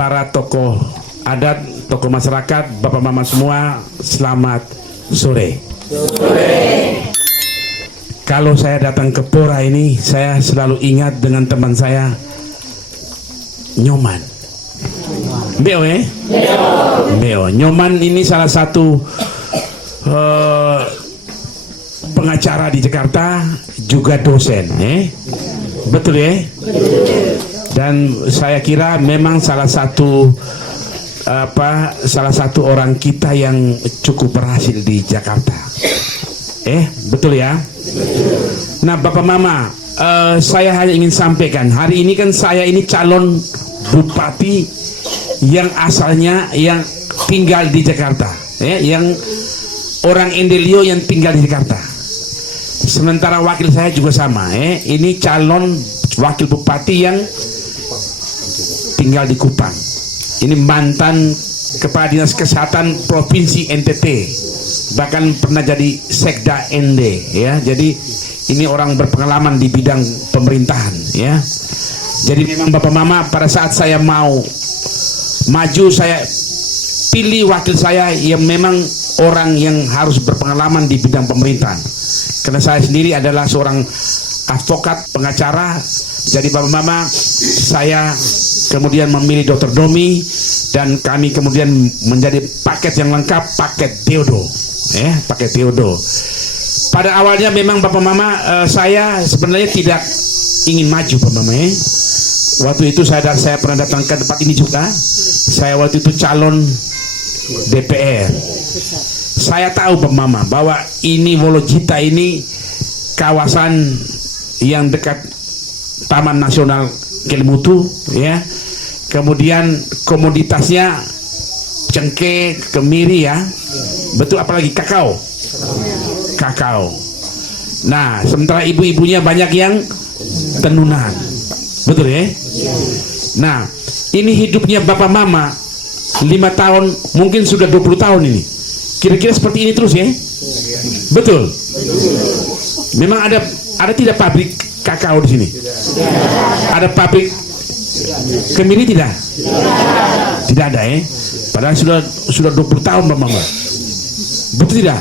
para tokoh adat, tokoh masyarakat, bapak mama semua, selamat sore. Kalau saya datang ke Pora ini, saya selalu ingat dengan teman saya, Nyoman. Beo Beo. Nyoman ini salah satu pengacara di Jakarta, juga dosen, betul ya? Dan saya kira memang salah satu orang kita yang cukup berhasil di Jakarta. Betul ya? Nah, Bapak Mama, saya hanya ingin sampaikan, hari ini kan saya ini calon bupati yang asalnya yang tinggal di Jakarta, yang orang Endelio yang tinggal di Jakarta. Sementara wakil saya juga sama, ini calon wakil bupati yang tinggal di Kupang. Ini mantan Kepala Dinas Kesehatan Provinsi NTT, bahkan pernah jadi Sekda ND, ya. Jadi ini orang berpengalaman di bidang pemerintahan, ya. Jadi memang Bapak Mama, pada saat saya mau maju, saya pilih wakil saya yang memang orang yang harus berpengalaman di bidang pemerintahan. Karena saya sendiri adalah seorang advokat, pengacara. Jadi Bapak Mama, saya kemudian memilih Dr. Domi, dan kami kemudian menjadi paket yang lengkap, paket Theodo, paket Theodo. Pada awalnya memang Bapak Mama, saya sebenarnya tidak ingin maju, Bapak Mama. Waktu itu saya pernah datang ke tempat ini juga. Saya waktu itu calon DPR. Saya tahu Bapak Mama bahwa ini Wolojita ini kawasan yang dekat Taman Nasional Kelimutu, ya. Kemudian komoditasnya cengkeh, kemiri, ya. Betul, apalagi kakao. Nah, sementara ibu-ibunya banyak yang tenunan. Betul ya? Nah, ini hidupnya Bapak Mama 5 tahun, mungkin sudah 20 tahun ini. Kira-kira seperti ini terus ya? Betul. Memang ada tidak pabrik kakao di sini? Ada pabrik kemiri tidak? Tidak ada ya? Padahal sudah 20 tahun Bapak Mama. Betul tidak?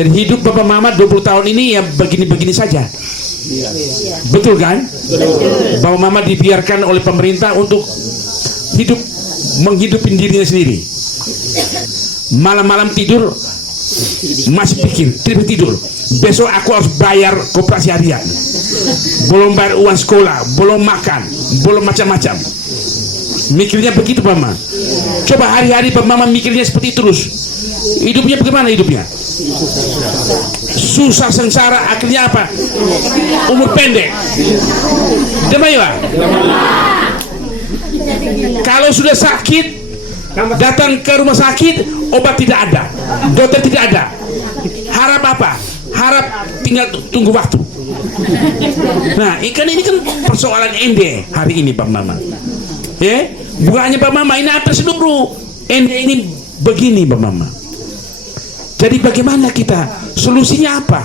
Jadi hidup Bapak Mama 20 tahun ini ya begini-begini saja. Betul kan? Bapak Mama dibiarkan oleh pemerintah untuk menghidupin dirinya sendiri. Malam-malam tidur masih pikir, tidak tidur. Besok aku harus bayar koperasi harian, belum bayar uang sekolah, belum makan, belum macam-macam. Mikirnya begitu Bapak Mama. Coba hari-hari Bapak Mama mikirnya seperti itu terus. Hidupnya bagaimana hidupnya? Susah, sengsara, akhirnya apa? Umur pendek. Demai Pak? Kalau sudah sakit, datang ke rumah sakit, obat tidak ada, dokter tidak ada. Harap apa? Harap tinggal tunggu waktu. Nah, ini kan persoalan ende hari ini Pak Mama. Bukan hanya Pak Mama, ini hampir seluruh ende ini begini Pak Mama. Jadi bagaimana kita? Solusinya apa?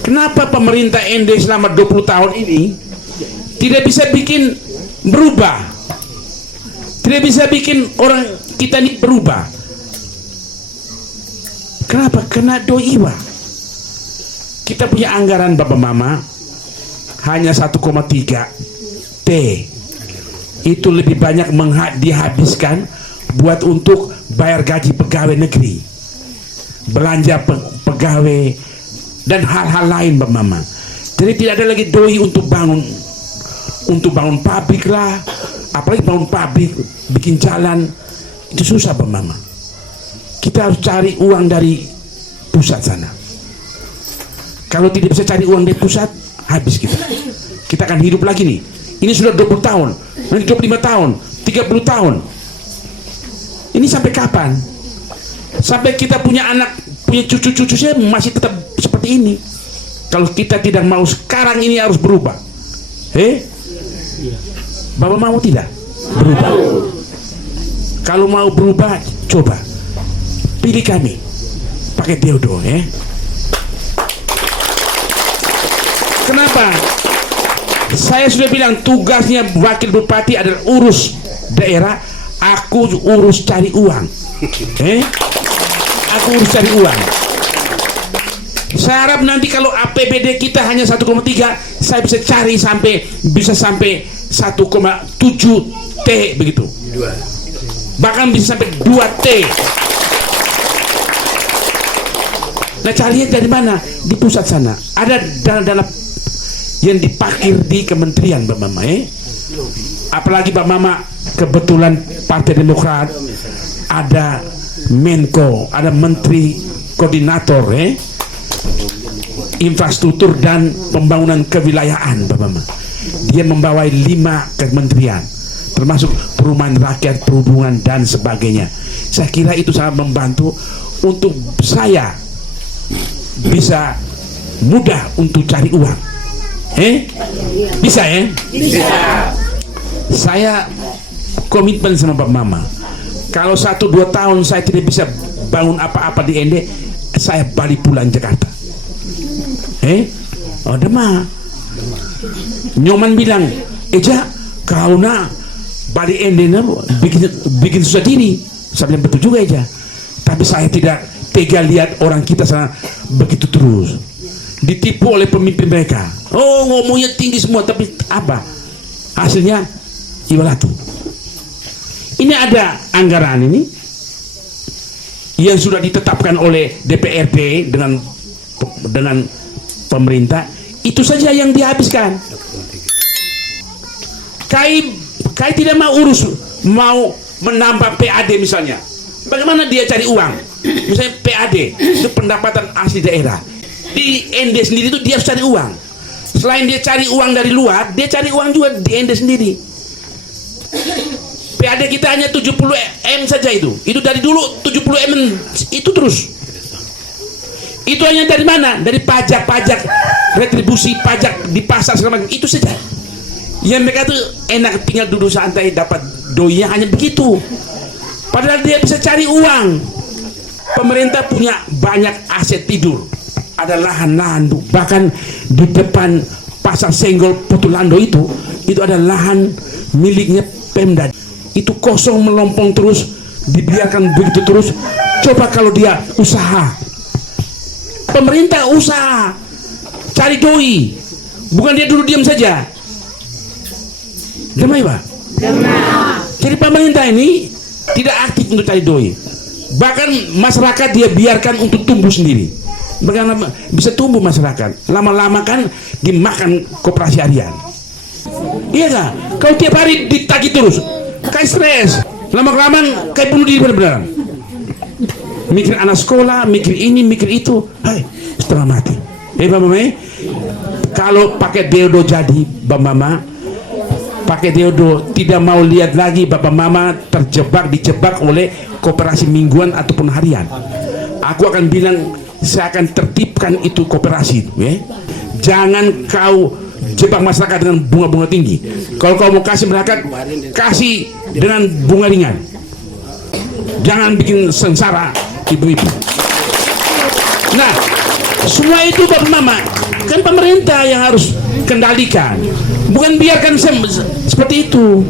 Kenapa pemerintah ND selama 20 tahun ini tidak bisa bikin berubah? Tidak bisa bikin orang kita ini berubah. Kenapa? Karena doi Pak. Kita punya anggaran Bapak Mama hanya 1,3 T. Itu lebih banyak dihabiskan buat untuk bayar gaji pegawai negeri, belanja pegawai, dan hal-hal lain Bapak Mama. Jadi tidak ada lagi doi untuk bangun pabrik lah, apalagi bangun pabrik, bikin jalan, itu susah Bapak Mama. Kita harus cari uang dari pusat sana. Kalau tidak bisa cari uang dari pusat, habis kita. Kita akan hidup lagi nih. Ini sudah 20 tahun, nanti 25 tahun, 30 tahun. Ini sampai kapan? Sampai kita punya anak, punya cucu-cucunya masih tetap seperti ini. Kalau kita tidak mau sekarang ini harus berubah. Bapak mau tidak berubah? Kalau mau berubah, coba pilih kami, pakai Theodo. Kenapa? Saya sudah bilang tugasnya wakil bupati adalah urus daerah, aku urus cari uang. Aku urus cari uang. Saya harap nanti kalau APBD kita hanya 1,3, saya bisa cari sampai 1,7 T begitu. Bahkan bisa sampai 2 T. Nah, carinya dari mana? Di pusat sana. Ada dana-dana yang diparkir di kementerian, Mbak Mama. Apalagi Mbak Mama kebetulan Partai Demokrat, ada Menko, ada Menteri Koordinator Infrastruktur dan Pembangunan Kewilayahan, Mbak Mama. Dia membawai 5 kementerian, termasuk perumahan rakyat, perhubungan dan sebagainya. Saya kira itu sangat membantu untuk saya bisa mudah untuk cari uang. Bisa ya? Bisa. Saya komitmen sama Mbak Mama. Kalau 1-2 tahun saya tidak bisa bangun apa-apa di Ende, saya balik pulang Jakarta. Oh demah. Nyoman bilang, Eja, kau na balik Ende na bikin susah diri. Saya bilang betul juga Eja. Tapi saya tidak tega lihat orang kita sana begitu terus. Ditipu oleh pemimpin mereka. Oh, ngomongnya tinggi semua, tapi apa hasilnya? Iwalatu. Ini ada anggaran ini yang sudah ditetapkan oleh DPRD dengan pemerintah, itu saja yang dihabiskan. Kai tidak mau mau menambah PAD misalnya. Bagaimana dia cari uang? Misalnya PAD itu pendapatan asli daerah. Di Ende sendiri itu dia harus cari uang. Selain dia cari uang dari luar, dia cari uang juga di Ende sendiri. PAD kita hanya 70 M saja itu. Itu dari dulu 70 M itu terus. Itu hanya dari mana? Dari pajak-pajak, retribusi pajak di pasar segala macam. Itu saja. Yang mereka tuh enak tinggal duduk santai dapat doinya hanya begitu. Padahal dia bisa cari uang. Pemerintah punya banyak aset tidur. Ada lahan-lahan, bahkan di depan pasar Senggol Putulando itu ada lahan miliknya Pemda. Itu kosong melompong terus, dibiarkan begitu terus. Coba kalau dia usaha, pemerintah usaha cari doi, bukan dia dulu diam saja. Demai Pak? Jadi pemerintah ini tidak aktif untuk cari doi, bahkan masyarakat dia biarkan untuk tumbuh sendiri. Bagaimana bisa tumbuh masyarakat? Lama-lama kan dimakan koperasi harian. Iya kan? Kalau tiap hari ditagih terus, kayak stres. Lama-kelamaan kayak bunuh diri benar-benar. Mikir anak sekolah, mikir ini, mikir itu, setengah mati. Bapak Mama, kalau pakai deodo jadi, Bapak Mama, pakai deodo tidak mau lihat lagi Bapak Mama dijebak oleh koperasi mingguan ataupun harian. Aku akan bilang, saya akan tertibkan itu koperasi, Jangan kau jebak masyarakat dengan bunga-bunga tinggi. Kalau kau mau kasih masyarakat, kasih dengan bunga ringan. Jangan bikin sengsara ibu-ibu. Nah, semua itu Bapak Mama, kan pemerintah yang harus kendalikan, bukan biarkan seperti itu.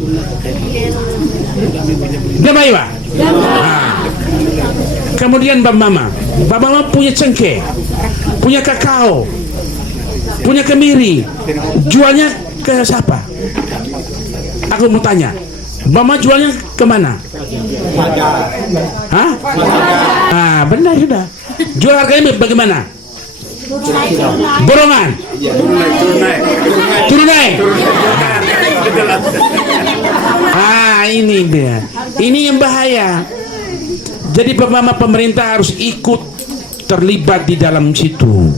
Damai Pak? Kemudian Bapak Mama punya cengkeh, punya kakao, punya kemiri, jualnya ke siapa? Aku mau tanya, Mama jualnya kemana? Hah? Benar sudah. Jual harganya bagaimana? Borongan? Turun naik. Ini dia. Ini yang bahaya. Jadi pemerintah harus ikut terlibat di dalam situ.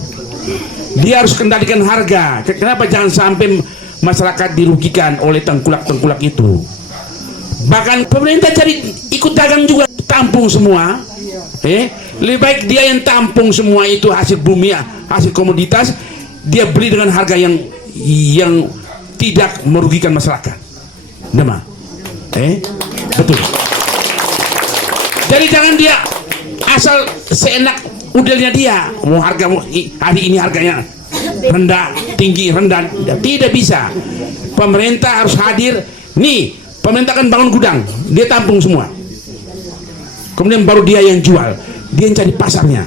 Dia harus kendalikan harga. Kenapa jangan sampai masyarakat dirugikan oleh tengkulak-tengkulak itu? Bahkan pemerintah cari ikut dagang juga, tampung semua. Lebih baik dia yang tampung semua itu hasil bumi, hasil komoditas, dia beli dengan harga yang tidak merugikan masyarakat. Nama, betul. Jadi jangan dia asal seenak udelnya dia. Mau harga hari ini harganya rendah, tinggi, rendah. Tidak bisa. Pemerintah harus hadir. Nih, pemerintah kan bangun gudang, dia tampung semua. Kemudian baru dia yang jual, dia yang cari pasarnya.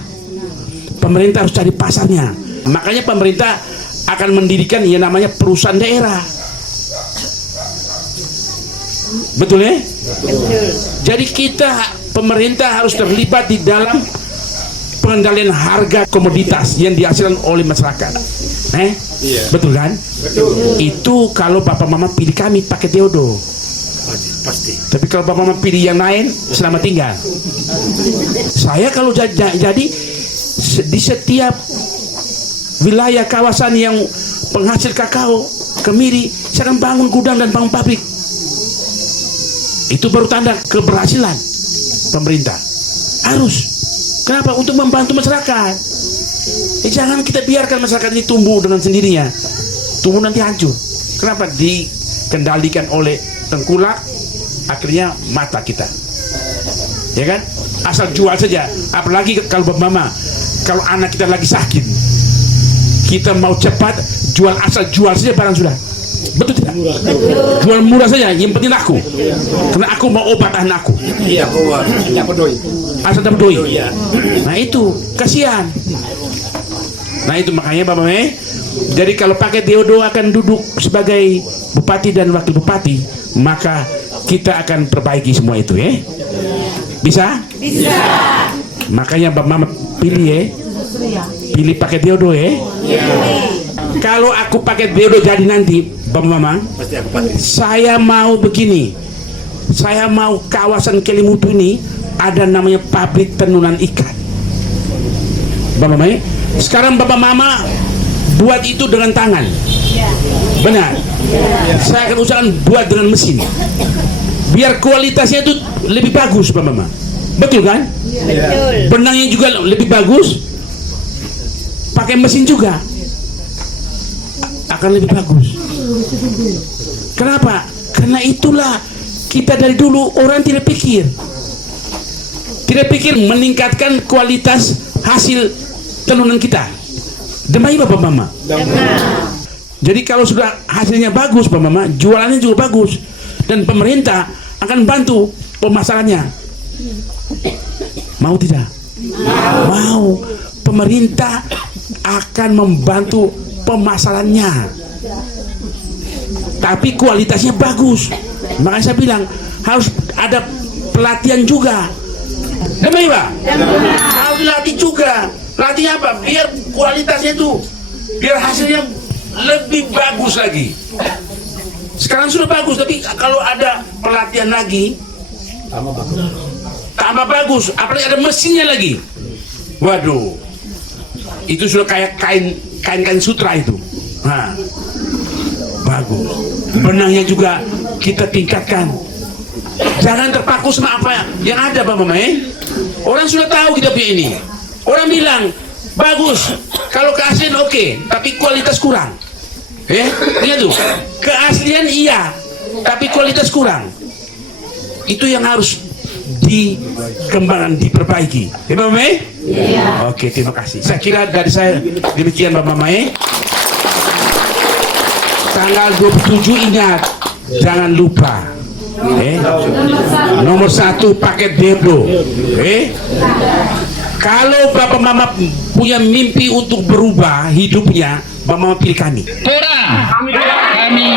Pemerintah harus cari pasarnya. Makanya pemerintah akan mendirikan yang namanya perusahaan daerah. Betul ya? Betul. Jadi kita, pemerintah harus terlibat di dalam pengendalian harga komoditas yang dihasilkan oleh masyarakat. Iya. Betul kan? Betul. Itu kalau Bapak Mama pilih kami pakai Deodo. Pasti. Tapi kalau Bapak Mama pilih yang lain, selamat tinggal. Saya kalau jadi di setiap wilayah kawasan yang penghasil kakao, kemiri, saya akan bangun gudang dan bangun pabrik. Itu baru tanda keberhasilan pemerintah. Harus. Kenapa? Untuk membantu masyarakat. Jangan kita biarkan masyarakat ini tumbuh dengan sendirinya. Tumbuh nanti hancur. Kenapa? Dikendalikan oleh tengkulak, akhirnya mata kita. Ya kan? Asal jual saja. Apalagi kalau Bapak Mama, kalau anak kita lagi sakit, kita mau cepat jual, asal jual saja barang sudah. Betul tidak? Betul. Jual murah saja, yang penting aku. Karena aku mau obat anakku. Iya, dapat doi. Asal dapat doi. Nah itu kasihan. Nah itu makanya Bapak Mama. Jadi kalau pakai Deodo akan duduk sebagai bupati dan wakil bupati, maka kita akan perbaiki semua itu ya. Bisa? Bisa. Makanya Bapak Mama pilih ya. Pilih pakai Deodo ya. Kalau aku pakai Deodo jadi nanti Bapak Mama, saya mau begini. Saya mau kawasan Kelimutu ini ada namanya pabrik tenunan ikan. Bapak Mama, sekarang Bapak Mama buat itu dengan tangan. Benar. Saya akan usahakan buat dengan mesin. Biar kualitasnya itu lebih bagus Bapak Mama. Betul kan? Betul. Benangnya juga lebih bagus. Pakai mesin juga akan lebih bagus. Kenapa? Karena itulah kita dari dulu orang tidak pikir meningkatkan kualitas hasil tenunan kita. Demi Bapak Mama. Jadi kalau sudah hasilnya bagus Bapak Mama, jualannya juga bagus, dan pemerintah akan bantu pemasarannya. Mau tidak? Mau. Pemerintah akan membantu pemasarannya, tapi kualitasnya bagus. Makanya saya bilang harus ada pelatihan juga. Demi Pak, harus dilatih juga. Latih apa? Biar kualitasnya itu, biar hasilnya lebih bagus lagi. Sekarang sudah bagus, tapi kalau ada pelatihan lagi, tambah bagus. Apalagi ada mesinnya lagi. Waduh, itu sudah kayak kain sutra itu. Nah, bagus. Benangnya juga kita tingkatkan. Jangan terpaku sama apa yang ada Bapak Mama. Orang sudah tahu kita punya ini. Orang bilang bagus, kalau keaslian oke, tapi kualitas kurang. Lihat tuh, keaslian iya, tapi kualitas kurang. Itu yang harus dikembangkan, diperbaiki. Ya Bapak Mama? Iya. Oke, terima kasih. Saya kira dari saya demikian Bapak Mama. Tanggal 27 ingat, jangan lupa. Nomor 1 paket Deodo. Kalau Bapak Mama punya mimpi untuk berubah hidupnya, Bapak Mama pilih kami. Kami